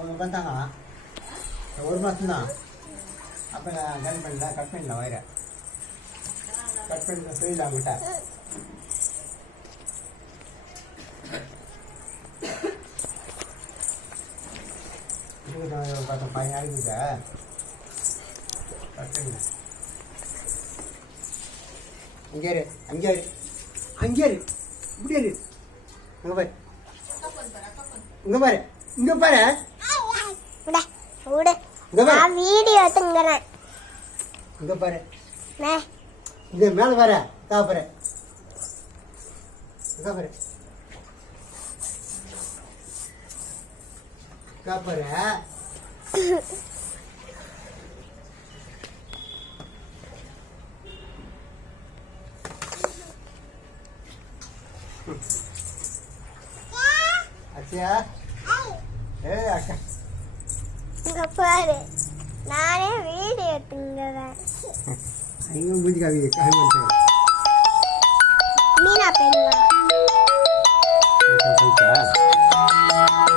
ஒன்று வந்தாங்க ஒரு மாதம் தான். அப்போ நான் கட் பண்ணல வயிறை கட் பண்ணி சொல்லிடலாம் அவங்ககிட்ட. பார்த்தேன் 10 நாளைக்கு கட் பண்ணல. அங்கே இரு இப்படி இரு. அங்கே பாரு இங்கே பாரு இங்கே பாரு வீடியோ எடுத்துங்கிறேன். இங்கே பாரு இங்கே மேலே பாரு காப்பாரு காப்பாரு காப்பாரு. அச்சியா அக்கா இங்க பாரு நானே வீடியோ எடுத்துங்கிறேன். ஐயோ மூஞ்சி காவி காவி மீனா பெண்ணுங்க